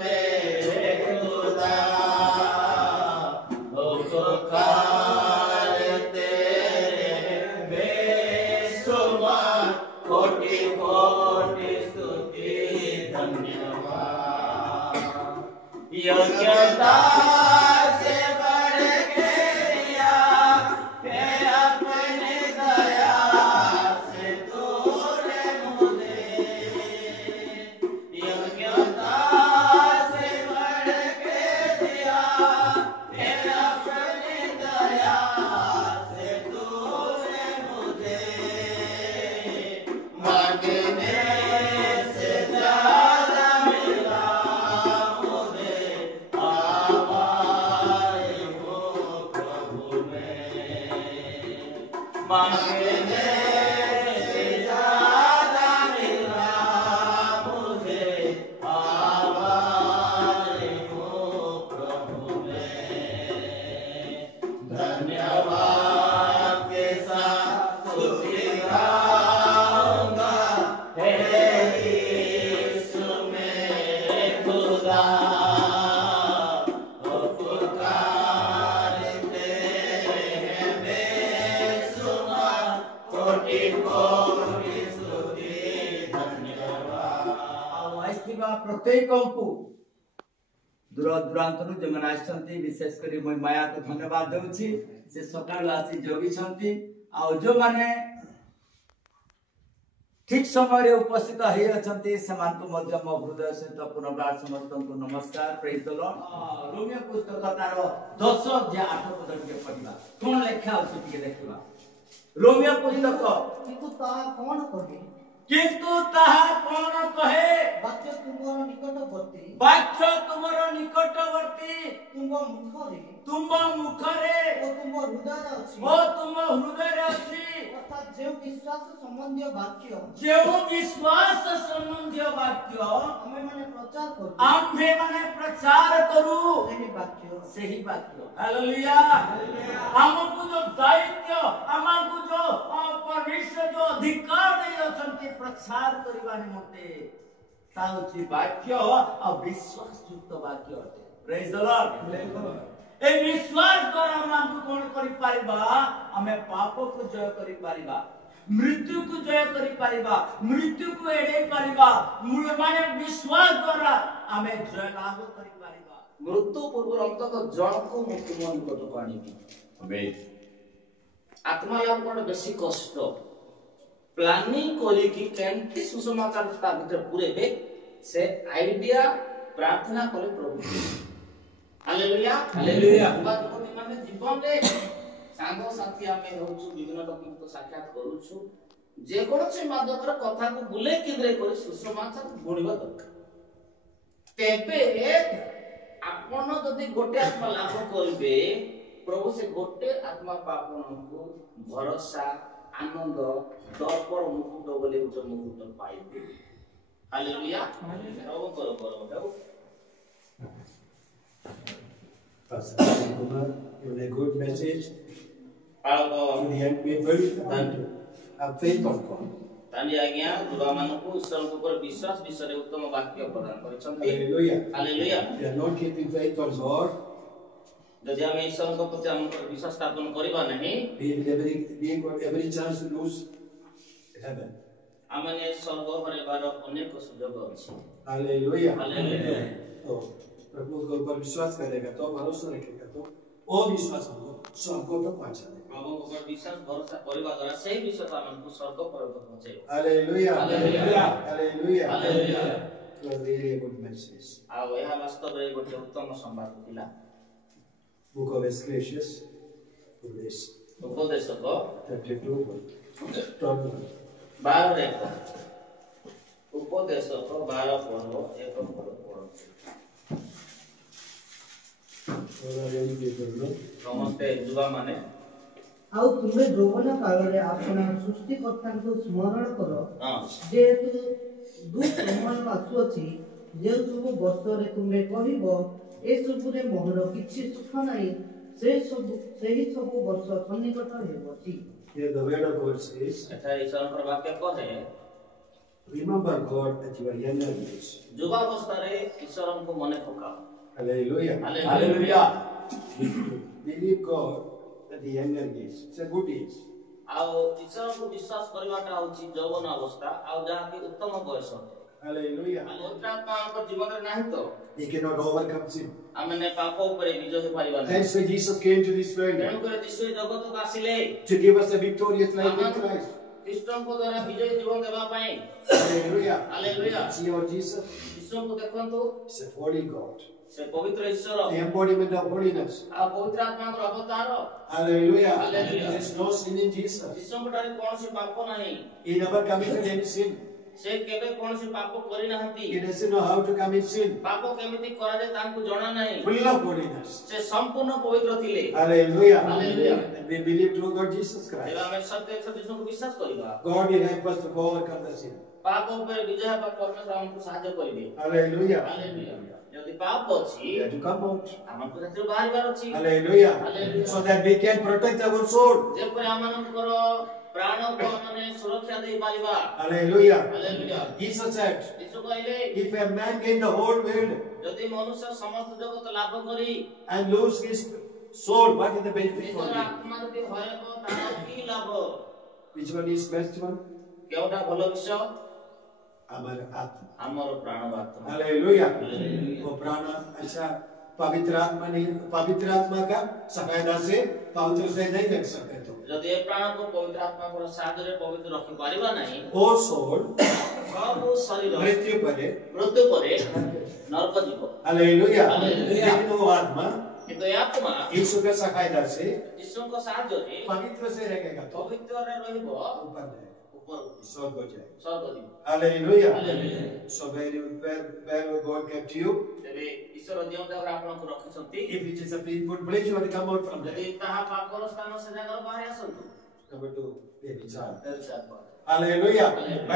मेरे खुदा उपकार तेरे बेशुमार कोटि कोटि स्तुति धन्यवाद योग्यता से बढ़ के दिया है अपनी दया से तूने मुझे योग्यता से बढ़ के दिया है अपनी दया से तूने मुझे मांगने से ज्यादा मिला मुझे आभारी हूँ प्रभु मैं मांगने से ज्यादा मिला मुझे आभारी हूँ प्रभु मैं धन्यवाद के साथ स्तुति गाऊंगा हे यीशु मेरे खुदा उपकार तेरे हैं बेशुमार कोटि कोटि स्तुति धन्यवाद ଆଉ ଆସିଥିବା ପ୍ରତ୍ୟେକଙ୍କୁ ଦୂର ଦୂରାନ୍ତରୁ ଯେଉଁମାନେ ଆସିଛନ୍ତି ବିଶେଷ କରି ମୁଁ ମାୟାକୁ ଧନ୍ୟବାଦ ଦେଉଛି ସେ ସକାଳୁ ଆସି ଜଗିଛନ୍ତି ଆଉ ଯେଉଁମାନେ ଠିକ ସମୟରେ ଉପସ୍ଥିତ ହେଇ ଅଛନ୍ତି ସେମାନଙ୍କୁ ମଧ୍ୟ ମୋ ହୃଦୟ ସହିତ ପୁନର୍ବାର ସମସ୍ତଙ୍କୁ ନମସ୍କାର ପ୍ରେଜ୍ ଦ ଲର୍ଡ ରୋମିଓ ପୁସ୍ତକ ତାର 10 ଅଧ୍ୟାୟ 8 ପଦ ଟିକେ ପଢିବା କଣ ଲେଖା ଅଛି ଟିକେ ଦେଖିବା ରୋମିଓ ପୁସ୍ତକ କିନ୍ତୁ ତାହା କଣ କହେ କିନ୍ତୁ ତାହା କଣ କହେ ବାକ୍ୟ ତୁମର ନିକଟବର୍ତ୍ତୀ ବାକ୍ୟ ତୁମର ନିକଟବର୍ତ୍ତୀ ତୁମ ମୁଖରେ ତୁମ ମୁଖରେ ଓ ତୁମ ହୃଦୟରେ ଅଛି ଓ ତୁମ ହୃଦୟରେ ଅଛି ଅର୍ଥାତ୍ ଯେଉଁ ବିଶ୍ୱାସ ସମ୍ବନ୍ଧୀୟ ବାକ୍ୟ ଯେଉଁ ବିଶ୍ୱାସ ସମ୍ବନ୍ଧୀୟ ବାକ୍ୟ ଆମେମାନେ ପ୍ରଚାର କରୁ ଆମ୍ଭେମାନେ ପ୍ରଚାର କରୁ ସେହି ବାକ୍ୟ ହାଲେଲୁୟା ଆମକୁ ଯୋଉ ଦାୟିତ୍ୱ ଆମକୁ ଯୋଉ परमेश्वर जो अधिकार देଇ ଅଛନ୍ତି ପ୍ରଚାର କରିବା ନିମନ୍ତେ ତା ହେଉଛି ବାକ୍ୟ ଆଉ ବିଶ୍ୱାସ ଯୁକ୍ତ ବାକ୍ୟ ଅଟେ ପ୍ରେଜ୍ ଦ ଲର୍ଡ ଏ ବିଶ୍ୱାସ ଦ୍ୱାରା ଆମକୁ କଣ କରିପାରିବା ଆମେ ପାପକୁ ଜୟ କରିପାରିବା ମୃତ୍ୟୁକୁ ଜୟ କରିପାରିବା ମୃତ୍ୟୁକୁ ଏଡ଼େଇ ପାରିବା ମାନେ ବିଶ୍ୱାସ ଦ୍ୱାରା ଆମେ ଜୟ ଲାଭ କରିପାରିବା ମୃତ୍ୟୁ ପୂର୍ବରୁ ଅନ୍ତତଃ ଜଣକୁ ମୁଁ ତୁମ ନିକଟକୁ ଆଣିବି आत्मा लाभ कौन बेसी कष्ट प्लानिंग करी कि केंती सुसमाचार ता भीतर पूरेबे से आइडिया प्रार्थना करे प्रभु हालेलुया हालेलुया बात कोनी माने जीवन रे सांगो साथी आमे रहउछु विभिन्न लोक तो साक्षात करूछु जे कोनसे माध्यमर कथा को बुले केन्द्रे करी सुसमाचार बुणिबा दरकार तेबे आपण जदि गोटे आत्मा लाभ करबे प्रभु से गोटे आत्मा पापन को भरोसा आनंद दर्पण मुकुट बोले गोटे मुकुट पाइबे हालेलुया प्रभु करो बताओ Pastor Kumar, with a good message to the young people and have faith on God. तानी आज्ञा दुआ मानको ईश्वर को ऊपर विश्वास विषय उत्तम वाक्य प्रदान करिसंती Hallelujah. Hallelujah They are not keeping faith on God. जदि हम ईश्वर को प्रति हम विश्वास स्थापन करिबा नहीं being got every chance to lose heaven. आमने स्वर्ग हरेबार अनेक सुयोग अछि Hallelujah. हालेलुया तो प्रभु के ऊपर विश्वास करेगा तो भरोसा रखेगा तो वो विश्वास हमको स्वर्ग तक पहुंचा देगा. प्रभु को ऊपर विश्वास भरोसा करिबा द्वारा सही विश्वास हमको स्वर्ग पर्यंत पहुंचेगा Hallelujah. Hallelujah. Hallelujah. Hallelujah It was really a good message. आ यह वास्तव रे गोटे उत्तम संवाद थिला Book of Ecclesiastes, उपदेशक 32, 12 रे उपदेशक 12 पढ़ो एक पढ़ो समस्ते जुवा माने ଆଉ ତୁମେ ଯୌବନ କାଳରେ ଆପଣ ସୃଷ୍ଟିକର୍ତ୍ତାଙ୍କୁ ସ୍ମରଣ କର हां ଯେହେତୁ ଦୁଃସମୟ ଆସୁଅଛି ଯେଉଁ ସବୁ ବର୍ଷରେ ତୁମେ କହିବ ଏସବୁରେ ମୋହର କିଛି ସୁଖ ନାହିଁ ସେହି ସବୁ ବର୍ଷ ସନ୍ନିକଟ ହେଉଅଛି. Here the word of God says, अच्छा ईश्वर पर वाक्य कहे Remember God at your younger age. ଯୁବାବସ୍ଥାରେ ଈଶ୍ୱରଙ୍କୁ ମନେ ପକାଅ। Hallelujah. Hallelujah. Believe God at the younger age. It's a good age. ଆଉ ଈଶ୍ୱରଙ୍କୁ ବିଶ୍ୱାସ କରିବାଟା ହଉଛି ଯୌବନ ଅବସ୍ଥା ଆଉ ଯାହାକି ଉତ୍ତମ ବୟସ ଅଟେ। Hallelujah. ପବିତ୍ର ଆତ୍ମା ଆମ ଜୀବନରେ ନାହିଁ ତ He cannot overcome sin. ଆମେ ପାପ ଉପରେ ବିଜୟ ହେଇପାରିବା ନାହିଁ। That's why Jesus came to this world ତେଣୁକରି ଯୀଶୁ ଏ ଜଗତକୁ ଆସିଲେ to give us a victorious life in Christ. ଖ୍ରୀଷ୍ଟଙ୍କ ଦ୍ୱାରା ବିଜୟ ଜୀବନ ଦେବା ପାଇଁ। Hallelujah. Hallelujah. See our Jesus? ଯୀଶୁଙ୍କୁ ଦେଖନ୍ତୁ, He's a holy God. ସେ ପବିତ୍ର ଈଶ୍ୱର The embodiment of holiness. ଆଉ ପବିତ୍ର ଆତ୍ମାଙ୍କର ଅବତାର। Hallelujah. Hallelujah. There's no sin in Jesus. ଯୀଶୁଙ୍କ ଠାରେ କୌଣସି ପାପ ନାହିଁ। He never committed any sin. ସେ କେବେ କୌଣସି ପାପ କରିନାହାନ୍ତି। He doesn't know how to commit sin. ପାପ କେମିତି କରାଯାଏ ତାଙ୍କୁ ଜଣା ନାହିଁ। Full of holiness. ସେ ସମ୍ପୂର୍ଣ୍ଣ ପବିତ୍ର ଥିଲେ। Hallelujah. Hallelujah. And we believe through God Jesus ତେବେ Christ. ଆମେ ସତ୍ୟ ଯୀଶୁଙ୍କୁ ବିଶ୍ୱାସ କରିବା। God will help us to overcome the sin. ପାପ ଉପରେ ବିଜୟ ହେବା ପରମେଶ୍ୱର ଆମକୁ ସାହାଯ୍ୟ କରିବେ। Hallelujah. Hallelujah. ଯଦି ପାପ ଅଛି We have to come out. ଆମକୁ ସେଥିରୁ ବାହାରିବାର ଅଛି। Hallelujah. Hallelujah. So that we can protect our soul. ଯେପରି ଆମମାନଙ୍କର ପ୍ରାଣକୁ ଆମେ ସୁରକ୍ଷା ଦେଇପାରିବା। Hallelujah. Hallelujah. Jesus said, ଯୀଶୁ କହିଲେ, if a man gain the whole world ଯଦି ମନୁଷ୍ୟ ସମସ୍ତ ଜଗତ ଲାଭ କରି and lose his soul, what is the benefit for ନିଜର him? ଆତ୍ମା ଯଦି ହରେବ ତାର କି ଲାଭ? Which one is best one? କେଉଁଟା ଭଲ ବିଷୟ? Our Atma. ଆମର ପ୍ରାଣ ଆତ୍ମା। Hallelujah. Hallelujah. वो प्राण अच्छा पवित्र आत्मा नहीं, पवित्र आत्मा का सहायता से पवित्र से नहीं रख सकते तो ଯଦି ଏ ପ୍ରାଣକୁ ପବିତ୍ର ଆତ୍ମାଙ୍କର ସାହାଯ୍ୟରେ ପବିତ୍ର ରଖିପାରିବା ନାହିଁ, वो सोल ସବୁ ଶରୀର मृत्यु परे ମୃତ୍ୟୁ ପରେ ନରକ ଯିବ। हालेलुया। Hallelujah. लेकिन वो आत्मा କିନ୍ତୁ ଏ ଆତ୍ମା यीशु के सहायता से ଯୀଶୁଙ୍କ ସାହାଯ୍ୟରେ पवित्र से रहेगा तो ପବିତ୍ରରେ ରହିବ, ऊपर जाएगा, ଉପରକୁ स्वर्ग हो जाएगा। ସ୍ୱର୍ଗ ଯିବ। Hallelujah. Hallelujah. So where God kept you, ତେବେ ଈଶ୍ୱର ଯେଉଁ ଜାଗାରେ ଆପଣଙ୍କୁ ରଖିଛନ୍ତି, if it is a painful place, you have to come out from ଯଦି there. ତାହା ପାପର ସ୍ଥାନ ସେ ଜାଗାରୁ ବାହାରି ଆସନ୍ତୁ। Number 2, baby child. ବ୍ୟବଚାର କର। हालेलुया। Hallelujah.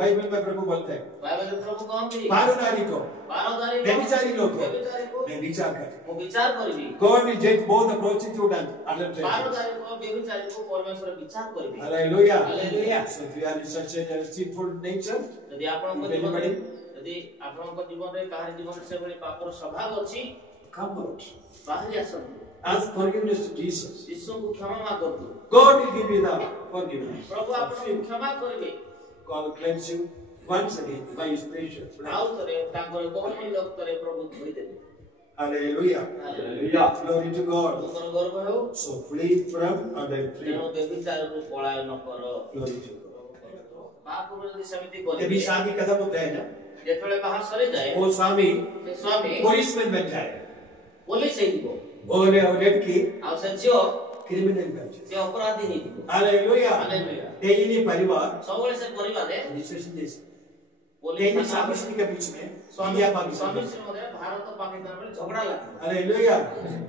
बाइबल में प्रभु बोलते हैं ବାଇବେଲରେ ପ୍ରଭୁ କହନ୍ତି, बारोदारी को ବାରଦାରୀ व्यभिचारी लोग को ବ୍ୟଭିଚାରୀକୁ मैं विचार कर ମୁଁ ବିଚାର କରିବି। God will judge both the prostitute and adulteress. ବାରଦାରୀକୁ ବ୍ୟଭିଚାରୀକୁ ପରମେଶ୍ୱର ବିଚାର କରିବେ। Hallelujah. Hallelujah. So if you are in such a sinful nature, ଯଦି ଆପଣଙ୍କ ଜୀବନରେ ଯଦି ଆପଣଙ୍କ ଜୀବନରେ କାହାରି ଜୀବନରେ ସେଭଳି ପାପର ସ୍ୱଭାବ ଅଛି, come out. ବାହାରି ଆସନ୍ତୁ। Ask forgiveness to Jesus. ଯୀଶୁଙ୍କୁ କ୍ଷମା ମାଗନ୍ତୁ। God will give you the forgiveness. ପ୍ରଭୁ ଆପଣଙ୍କୁ କ୍ଷମା କରିବେ। God will cleanse you once again by His precious blood. ଆଉ ଥରେ ତାଙ୍କର ବହୁମୂଲ୍ୟ ରକ୍ତରେ ପ୍ରଭୁ ଧୋଇଦେବେ। Hallelujah. Hallelujah. Glory to God. ତୁମର ଗର୍ବ ହେଉ। So flee from adultery. ତେଣୁ ବ୍ୟଭିଚାରରୁ ପଳାୟନ କର। Glory to God. ବାହାଘର ଯଦି ସେମିତି जब କରିବେ, शादी खत्म होता है ना, ଯେତେବେଳେ ବାହା ସରିଯାଏ, वो स्वामी ସେ ସ୍ୱାମୀ पुलिसमैन बन जाए ପୋଲିସ ହେଇଯିବ और लड़की ଆଉ ସେ ଝିଅ क्रिमिनल बन जाए। ସେ ଅପରାଧୀ ହେଇଯିବ। Hallelujah. Hallelujah. यही परिवार ସବୁବେଳେ ସେ ପରିବାରରେ administration जैसे ପୋଲିସ यही ଥାନା स्वामी स्त्री के बीच में ସ୍ୱାମୀ इंडिया पाकिस्तान। ସ୍ୱାମୀ ସ୍ତ୍ରୀ ମଧ୍ୟରେ ଭାରତ ପାକିସ୍ତାନ ବେଳେ ଝଗଡ଼ା ଲାଗିବ। हालेलुया।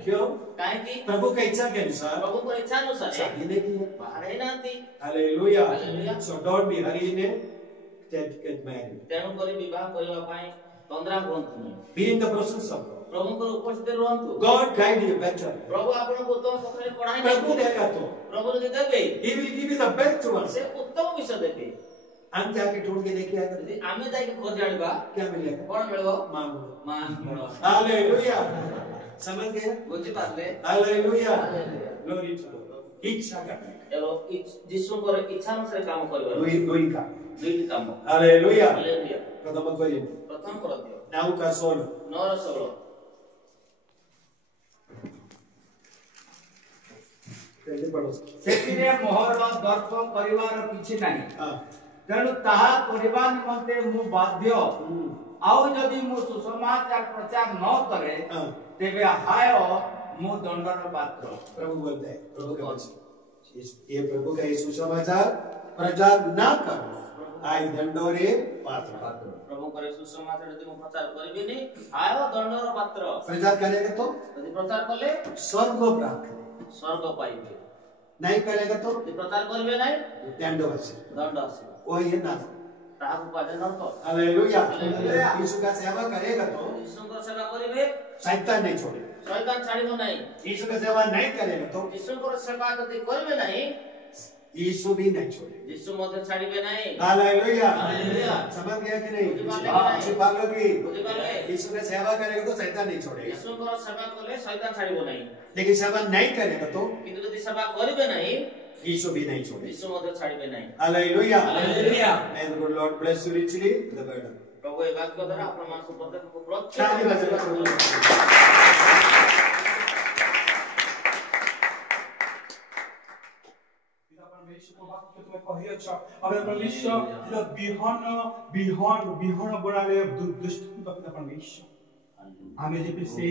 क्यों? କାହିଁକି? प्रभु का इच्छा के अनुसार ପ୍ରଭୁଙ୍କ ଇଚ୍ଛା ଅନୁସାରେ शादी नहीं की है। ବାହାର ହେଇନାହାନ୍ତି। Hallelujah. Hallelujah. So don't be hurry in it. Get married. ତେଣୁ କରି ବିବାହ କରିବା ପାଇଁ ତନ୍ଦ୍ରା ହୁଅନ୍ତୁ ନାହିଁ। Be in the presence of God. ପ୍ରଭୁଙ୍କର ଉପସ୍ଥିତିରେ ରୁହନ୍ତୁ। God guide you better. ପ୍ରଭୁ ଆପଣଙ୍କୁ ଉତ୍ତମ ପଥରେ କଢାଇ प्रभु ନେବେ। देगा तो ପ୍ରଭୁ ଯଦି ଦେବେ, He will give you the best one. ସେ ଉତ୍ତମ ବିଷୟ ଦେବେ। हम जाके ढूंढ के लेके आएगा ଯଦି ଆମେ ଯାଇକି ଖୋଜି ଆଣିବା, क्या मिलेगा? କଣ ମିଳିବ? मांगो। ମା ମିଳିବ। हालेलुया। समझ गए? ବୁଝିପାରିଲେ? Hallelujah. Hallelujah. Glory to God. इच्छा करना। ଏବଂ ଯୀଶୁଙ୍କର ଇଚ୍ଛା ଅନୁସାରେ କାମ କରିବାର ଅଛି। दुई का। ଦୁଇଟି କାମ। हालेलुया। ହାଲେଲୁୟା। प्रथम करिए। ପ୍ରଥମ କରନ୍ତି नाउ का 16। 9:16। पहले पढ़ो। ସେଥିରେ ମୋହର ଦର୍ପ କରିବାର କିଛି ନାହିଁ। हाँ। ତେଣୁ ତାହା କରିବା ନିମନ୍ତେ ମୁଁ ବାଧ୍ୟ। ଆଉ ଯଦି ମୁଁ ସୁସମାଚାର ପ୍ରଚାର ନ କରେ, हाँ। ତେବେ ହାୟ ମୁଁ ଦଣ୍ଡର ପାତ୍ର। प्रभु बोलते हैं, प्रभु का वचन। ये प्रभु का ये सुसमाचार प्रचार ना करो, आई दंडोरे पात्र। ପ୍ରଭୁଙ୍କର ସୁସମାଚାର ଯଦି ମୁଁ ପ୍ରଚାର କରିବିନି, ଆୟ ଦଣ୍ଡର ପାତ୍ର। प्रचार करेगा तो ଯଦି ପ୍ରଚାର କଲେ स्वर्ग को प्राप्त करेगा, ସ୍ୱର୍ଗ ପାଇବେ। नहीं करेगा तो ଯଦି प्रचार କରିବେ ନାହିଁ, दंड बचे। ଦଣ୍ଡ ଆସିବ। वो ये ना। ତାହାକୁ କୁହାଯାଏ ନରକ। हालेलुया। हालेलुया। यीशु का सेवा करेगा तो ଯୀଶୁଙ୍କର ସେବା କରିବେ, शैतान नहीं छोड़ेगा। ଶୈତାନ ଛାଡ଼ିବ ନାହିଁ। यीशु का सेवा नहीं करेगा तो ଯୀଶୁଙ୍କର ସେବା ଯଦି କରିବେ ନାହିଁ, यीशु भी नहीं छोड़ेगा। यीशु मध्य छाड़िबे नहीं। हालेलुया। हालेलुया। समझ गया कि नहीं? बुझिपाले कि नहीं? छिपालो कि बुझिपाले। यीशु का सेवा करेगा तो शैतान नहीं छोड़ेगा, यीशु को सेवा कले शैतान छाड़िबो नहीं। लेकिन सेवा नहीं करेगा तो किंतु यदि सेवा करिबे नहीं यीशु भी नहीं छोड़ेगा। यीशु मध्य छाड़िबे नहीं। Hallelujah. Hallelujah. May the good Lord bless you richly with the word. प्रभु ए वाक्य द्वारा आपण मानक प्रत्येक को शादी प्रत्येक बजा प्रभु। परमेश्वर को वाक्य तुम्हें कहिएछ अब परमेश्वर जो बिहान बड़ाले दुष्ट पिता परमेश्वर आमे जे से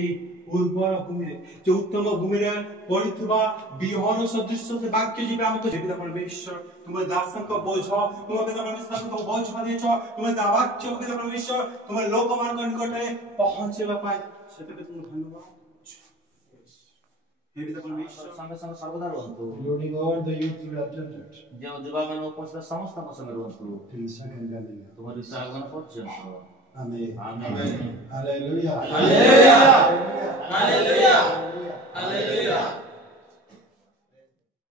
उर्वर भूमि जो उत्तम भूमि रे पड़िथबा बिहान सदृश से वाक्य जे हम तो पिता परमेश्वर तुम दासन को बोझ तुम पिता परमेश्वर को बोझ देछ तुम वाक्य पिता परमेश्वर तुम लोक मान निकट रे पहुंचेबा पाए सेते तुम धन्यवाद हे पिता परमेश्वर संगे संगे सर्वदा रहंतु। including all the youth who attended जो युवा मन उपस्थित समस्त संगे रहंतु। till second coming. तुम्हारी सागन पर्यंत। Amen. आमेन। Hallelujah. हालेलुया। हालेलुया। हालेलुया।